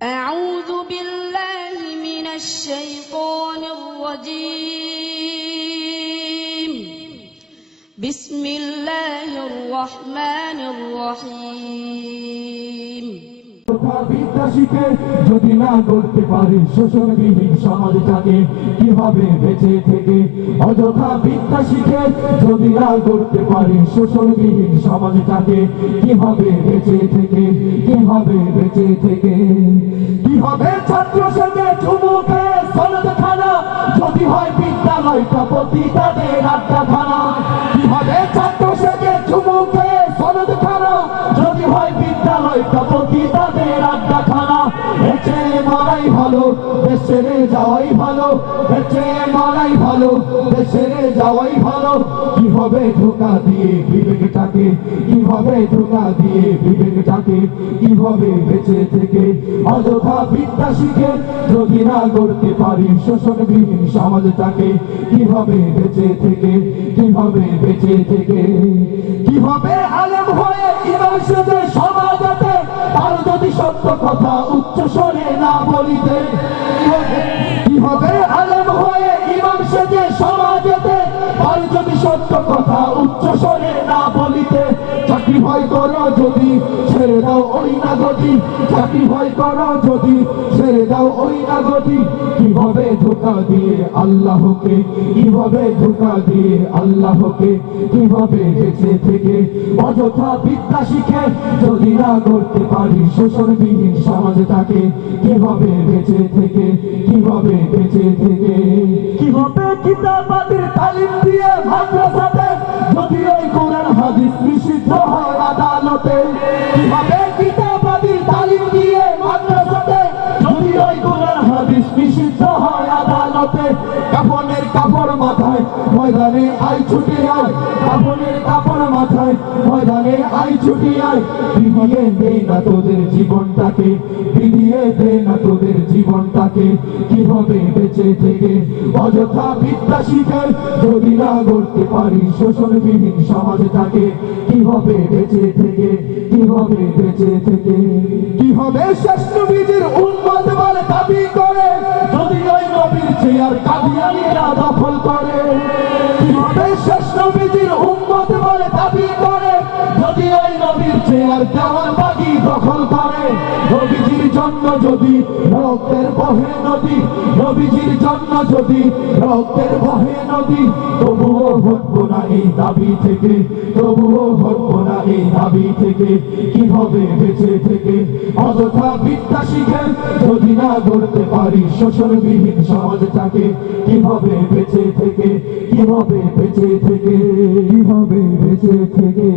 أعوذ بالله من الشيطان الرجيم بسم الله الرحمن الرحيم বিদ্যা শিখে যদি না করতে পারি শোষণবিহীন সমাজটাকে কিভাবে বেঁচে থেকে অযথা বিদ্যা শিখে যদি না করতে পারি শোষণবিহীন সমাজটাকে কিভাবে বেঁচে থেকে কিভাবে বেঁচে থেকে কিভাবে ছাত্র সঙ্গে চুমুকে সনদ খানা যদি হয় বিদ্যালয়টা পতিতাদের আড্ডাখানা কিভাবে ছাত্র সঙ্গে চুমুকে সনদ খানা যদি হয় বিদ্যালয়টা পতিতাদের আড্ডাখানা বেঁচে মারাই ভালো দেশ ছেড়ে যাওয়াই ভালো বেঁচে মারাই ভালো দেশ ছেড়ে যাওয়াই ভালো কিভাবে ধোঁকা দিয়ে বিবেকটাকে কিভাবে ধোঁকা দিয়ে বিবেকটাকে কিভাবে বেঁচে থেকে অযথা বিদ্যা শিখে যদি না গড়তে পারি শোষণবিহীন সমাজটাকে কিভাবে বেঁচে থেকে কিভাবে বেঁচে থেকে কিভাবে আলেম হয়ে ইমাম সেজে সমাজেতে আর যদি সত্য কথা উচ্চ স্বরে না বলিতে কিভাবে আলেম হয়ে ইমাম সেজে সমাজেতে আর যদি সত্য কথা উচ্চ স্বরে না বলিতে চাকরি ভয় করো যদি ছেড়ে দাও ওই না গতি চাকরি ভয় করো যদি ছেড়ে দাও ওই না গতি কিভাবে ধোঁকা দিয়ে আল্লাহকে কিভাবে ধোঁকা দিয়ে আল্লাহকে কিভাবে বেঁচে থেকে অযথা বিদ্যা শিখে যদি না করতে পারি শোষণবিহীন সমাজটাকে কিভাবে বেঁচে থেকে কিভাবে বেঁচে থেকে কিভাবে কিতাবাদের তালিম দিয়ে মাদ্রাসাতে যদি ওই কোরআন হাদিস নিষিদ্ধ হয় আদালতে কিভাবে কিতাবাদের তালিম দিয়ে মাদ্রাসাতে যদি ওই কোরআন হাদিস নিষিদ্ধ হয় আদালতে কাফনের কাপড় মাথায় ময়দানে আই ছুটে আয় কাফনের কাপড় মাথায় ময়দানে আই ছুটে আয় বিধিয়ে দে না তোদের জীবনটাকে বিধিয়ে দে না তোদের জীবনটাকে কিভাবে বেঁচে থেকে অযথা বিদ্যা শিখে যদি না গড়তে পারি শোষণবিহীন সমাজটাকে কিভাবে বেঁচে থেকে কিভাবে বেঁচে থেকে কিভাবে শেষ নবীর উম্মত বলে দাবি করে যদি ওই নবীর চেয়ার কাদিয়ানীরা দখল করে কিভাবে শেষ নবীর উম্মত বলে দাবি করে যদি ওই নবীর চেয়ার দেওয়ানবাগী দখল করে নবীজির জন্য যদি রক্তের বহে নদী নবীজির জন্য যদি রক্তের বহে নদী তবুও হটবো না এই দাবি থেকে তবুও হটবো না এই দাবি থেকে কিভাবে বেঁচে থেকে অযথা বিদ্যা শিখে যদি না গড়তে পারি শোষণবিহীন সমাজটাকে কিভাবে বেঁচে থেকে কিভাবে বেঁচে থেকে কিভাবে বেঁচে থেকে